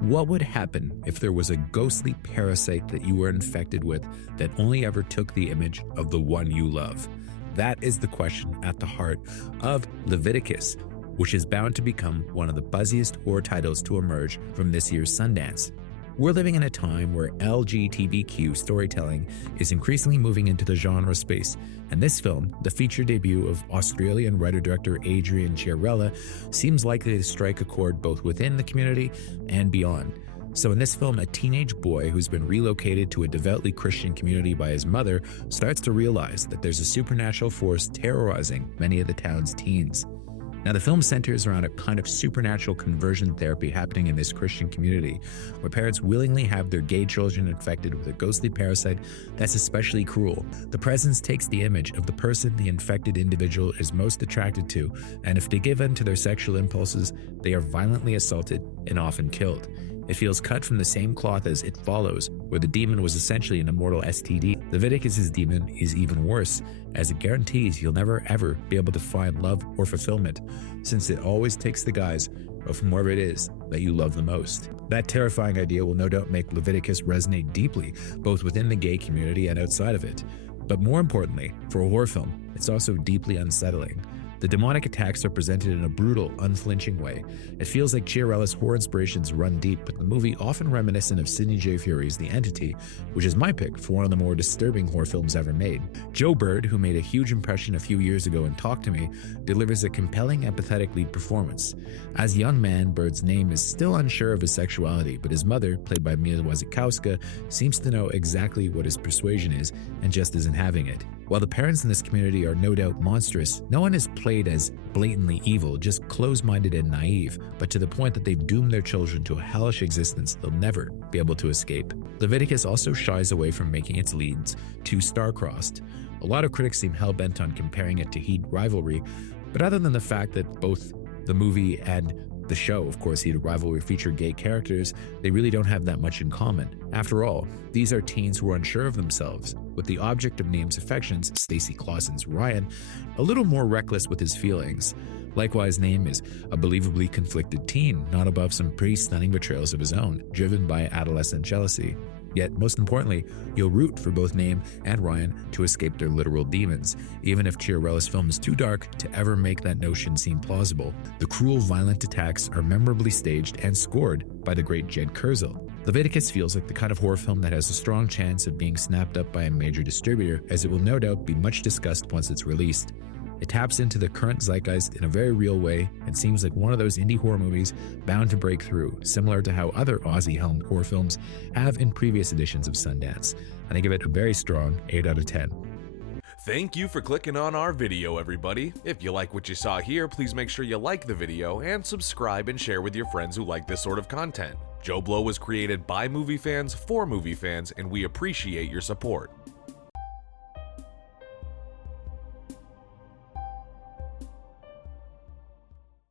What would happen if there was a ghostly parasite that you were infected with that only ever took the image of the one you love? That is the question at the heart of Leviticus, which is bound to become one of the buzziest horror titles to emerge from this year's Sundance. We're living in a time where LGBTQ storytelling is increasingly moving into the genre space, and this film, the feature debut of Australian writer-director Adrian Chiarella, seems likely to strike a chord both within the community and beyond. So in this film, a teenage boy who's been relocated to a devoutly Christian community by his mother starts to realize that there's a supernatural force terrorizing many of the town's teens. Now, the film centers around a kind of supernatural conversion therapy happening in this Christian community, where parents willingly have their gay children infected with a ghostly parasite that's especially cruel. The presence takes the image of the person the infected individual is most attracted to, and if they give in to their sexual impulses, they are violently assaulted and often killed. It feels cut from the same cloth as It Follows, where the demon was essentially an immortal STD. Leviticus's demon is even worse, as it guarantees you'll never ever be able to find love or fulfillment, since it always takes the guise of whomever it is that you love the most. That terrifying idea will no doubt make Leviticus resonate deeply, both within the gay community and outside of it. But more importantly, for a horror film, it's also deeply unsettling. The demonic attacks are presented in a brutal, unflinching way. It feels like Chiarella's horror inspirations run deep, but the movie often reminiscent of Sidney J. Fury's The Entity, which is my pick for one of the more disturbing horror films ever made. Joe Bird, who made a huge impression a few years ago in Talk to Me, delivers a compelling, empathetic lead performance. As a young man, Bird's name is still unsure of his sexuality, but his mother, played by Mia Wasikowska, seems to know exactly what his persuasion is and just isn't having it. While the parents in this community are no doubt monstrous, no one is played as blatantly evil, just closed-minded and naive, but to the point that they've doomed their children to a hellish existence they'll never be able to escape. Leviticus also shies away from making its leads too star-crossed. A lot of critics seem hell-bent on comparing it to Heat Rivalry, but other than the fact that both the movie and the show, of course, Heat Rivalry, feature gay characters, they really don't have that much in common. After all, these are teens who are unsure of themselves, with the object of Name's affections, Stacy Clausen's Ryan, a little more reckless with his feelings. Likewise, Name is a believably conflicted teen, not above some pretty stunning betrayals of his own, driven by adolescent jealousy. Yet, most importantly, you'll root for both Name and Ryan to escape their literal demons, even if Chiarella's film is too dark to ever make that notion seem plausible. The cruel, violent attacks are memorably staged and scored by the great Jed Kurzel. Leviticus feels like the kind of horror film that has a strong chance of being snapped up by a major distributor, as it will no doubt be much discussed once it's released. It taps into the current zeitgeist in a very real way and seems like one of those indie horror movies bound to break through, similar to how other Aussie-helmed horror films have in previous editions of Sundance. And I give it a very strong 8 out of 10. Thank you for clicking on our video, everybody. If you like what you saw here, please make sure you like the video and subscribe and share with your friends who like this sort of content. JoBlo was created by movie fans for movie fans, and we appreciate your support.